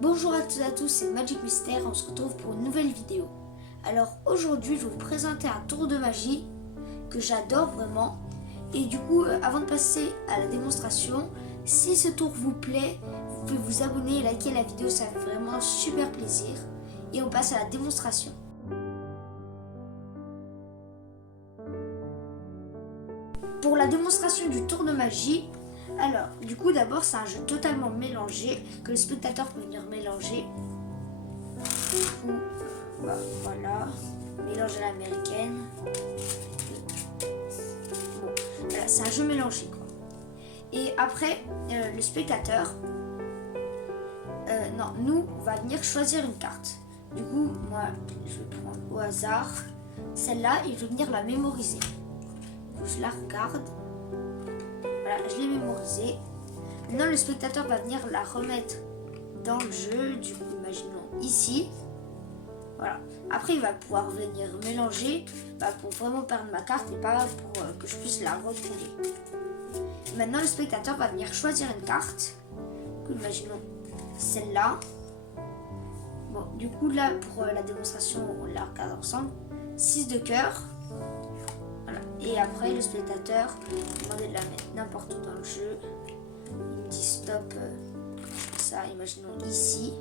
Bonjour à toutes et à tous, c'est Magic Mystère, on se retrouve pour une nouvelle vidéo. Alors aujourd'hui je vais vous présenter un tour de magie que j'adore vraiment. Et du coup avant de passer à la démonstration, si ce tour vous plaît, vous pouvez vous abonner et liker la vidéo, ça fait vraiment super plaisir. Et on passe à la démonstration. Pour la démonstration du tour de magie, alors du coup d'abord c'est un jeu totalement mélangé que le spectateur peut venir mélanger. Du coup, voilà, mélange à l'américaine. Bon, voilà, c'est un jeu mélangé quoi. Et après le spectateur, nous on va venir choisir une carte. Du coup moi je vais prendre au hasard celle-là et je vais venir la mémoriser. Je la regarde, voilà, je l'ai mémorisée. Maintenant le spectateur va venir la remettre dans le jeu, du coup imaginons ici. Voilà. Après il va pouvoir venir mélanger pour vraiment perdre ma carte et pas pour que je puisse la retrouver. Maintenant le spectateur va venir choisir une carte. Imaginons celle-là. Bon, du coup là pour la démonstration on la regarde ensemble. 6 de cœur. Voilà. Et après le spectateur va demander de la mettre n'importe où dans le jeu. Il me dit stop. Ça, imaginons ici.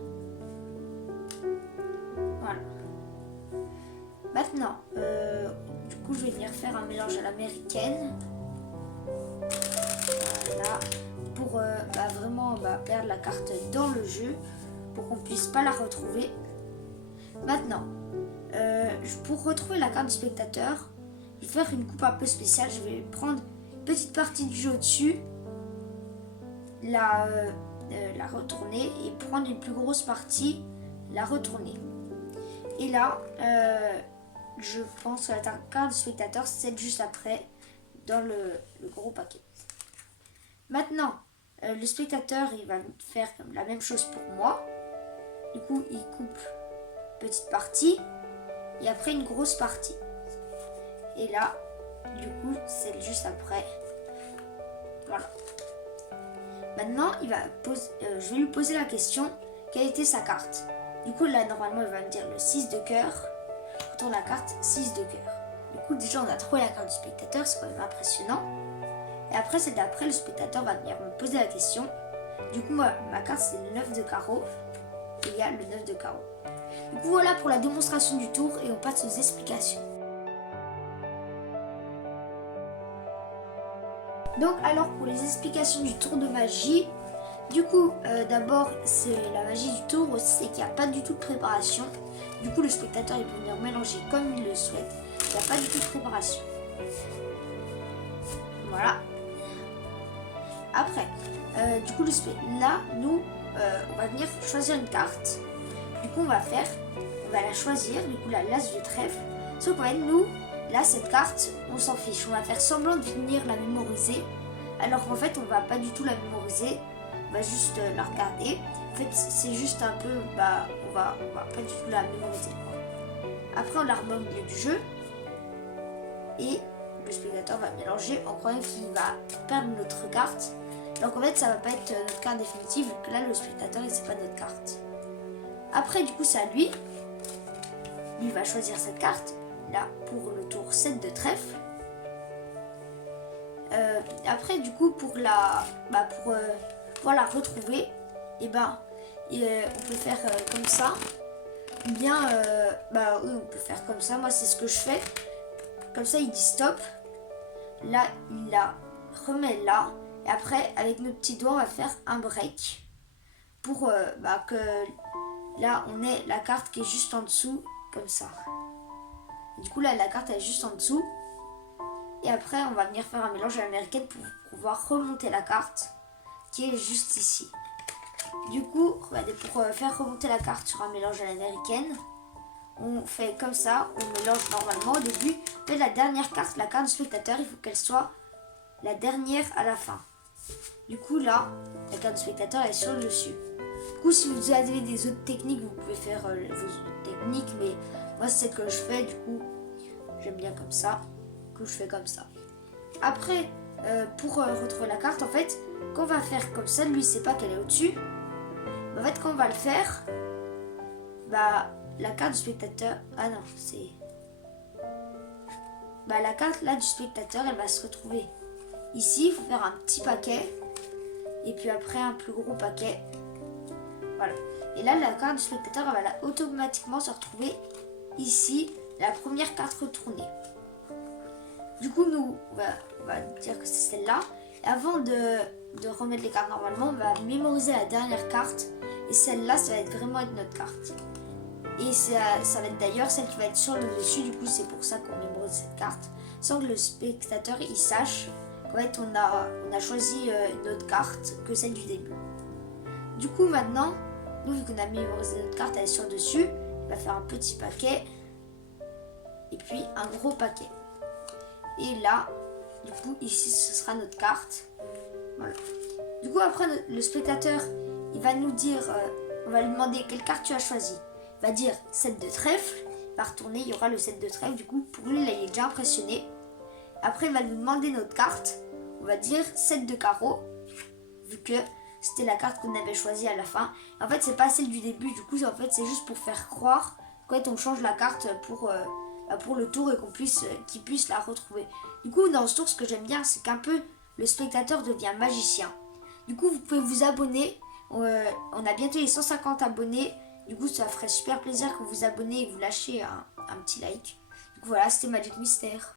Voilà. Maintenant, du coup je vais venir faire un mélange à l'américaine. Voilà. Pour vraiment perdre la carte dans le jeu. Pour qu'on ne puisse pas la retrouver. Maintenant, pour retrouver la carte du spectateur, je vais faire une coupe un peu spéciale. Je vais prendre une petite partie du jeu au-dessus, la retourner et prendre une plus grosse partie, la retourner. Et là, je pense que la carte du spectateur, c'est juste après, dans le gros paquet. Maintenant, le spectateur, il va faire comme la même chose pour moi. Du coup, il coupe une petite partie et après une grosse partie. Et là, du coup, c'est juste après. Voilà. Maintenant, je vais lui poser la question, quelle était sa carte? Du coup, là, normalement, il va me dire le 6 de cœur. Je retourne la carte 6 de cœur. Du coup, déjà, on a trouvé la carte du spectateur, c'est quand même impressionnant. Et après, c'est d'après, le spectateur va venir me poser la question. Du coup, moi, ma carte, c'est le 9 de carreau. Et il y a le 9 de carreau. Du coup, voilà pour la démonstration du tour et on passe aux explications. Donc alors pour les explications du tour de magie, du coup d'abord c'est la magie du tour aussi, c'est qu'il n'y a pas du tout de préparation. Du coup le spectateur il peut venir mélanger comme il le souhaite. Il n'y a pas du tout de préparation. Voilà. Après, du coup là nous on va venir choisir une carte. Du coup on va la choisir, du coup la l'as de trèfle. Sauf qu'en fait nous, là cette carte, on s'en fiche. On va faire semblant de venir la mémoriser. Alors qu'en fait on va pas du tout la mémoriser. On va juste la regarder. En fait c'est juste un peu, on va pas du tout la mémoriser. Après on la remet au milieu du jeu. Et le spectateur va mélanger en croyant qu'il va perdre notre carte. Donc en fait ça va pas être notre carte définitive. Vu que là le spectateur il sait pas notre carte. Après du coup c'est à lui. Lui va choisir cette carte. Là pour le tour 7 de trèfle. Après du coup pour la retrouver, on peut faire comme ça. Ou bien oui, on peut faire comme ça. Moi c'est ce que je fais. Comme ça il dit stop. Là il la remet là. Et après avec nos petits doigts on va faire un break. Pour que là on ait la carte qui est juste en dessous. Comme ça. Et du coup là la carte elle est juste en dessous. Et après on va venir faire un mélange à l'américaine pour pouvoir remonter la carte qui est juste ici. Du coup pour faire remonter la carte sur un mélange à l'américaine, on fait comme ça, on mélange normalement au début. Mais la dernière carte, la carte du spectateur, il faut qu'elle soit la dernière à la fin. Du coup là, la carte du spectateur est sur le dessus. Du coup si vous avez des autres techniques, vous pouvez faire vos autres techniques. Mais moi c'est ce que je fais, du coup j'aime bien comme ça. Je fais comme ça. Après, pour retrouver la carte, en fait, quand on va faire comme ça, lui il sait pas qu'elle est au-dessus. En fait, quand on va le faire, bah, la carte du spectateur... Ah non, c'est... Bah, la carte là du spectateur, elle va se retrouver ici. Il faut faire un petit paquet. Et puis après, un plus gros paquet. Voilà. Et là, la carte du spectateur, elle va automatiquement se retrouver ici, la première carte retournée. Du coup, nous, on va dire que c'est celle-là. Et avant de remettre les cartes normalement, on va mémoriser la dernière carte. Et celle-là, ça va être vraiment être notre carte. Et ça va être d'ailleurs celle qui va être sur le dessus. Du coup, c'est pour ça qu'on mémorise cette carte. Sans que le spectateur, il sache qu'en fait, on a choisi une autre carte que celle du début. Du coup, maintenant, nous, vu qu'on a mémorisé notre carte, elle est sur le dessus. On va faire un petit paquet. Et puis, un gros paquet. Et là, du coup, ici, ce sera notre carte. Voilà. Du coup, après, le spectateur, il va nous dire, on va lui demander quelle carte tu as choisi. Il va dire 7 de trèfle. Il va retourner, il y aura le 7 de trèfle. Du coup, pour lui, là, il est déjà impressionné. Après, il va nous demander notre carte. On va dire 7 de carreau. Vu que c'était la carte qu'on avait choisie à la fin. En fait, c'est pas celle du début. Du coup, en fait, c'est juste pour faire croire qu'en fait, on change la carte pour le tour et qu'il puisse la retrouver. Du coup, dans ce tour, ce que j'aime bien, c'est qu'un peu le spectateur devient magicien. Du coup, vous pouvez vous abonner. On a bientôt les 150 abonnés. Du coup, ça ferait super plaisir que vous vous abonnez et que vous lâchiez un petit like. Du coup, voilà, c'était Magic Mystère.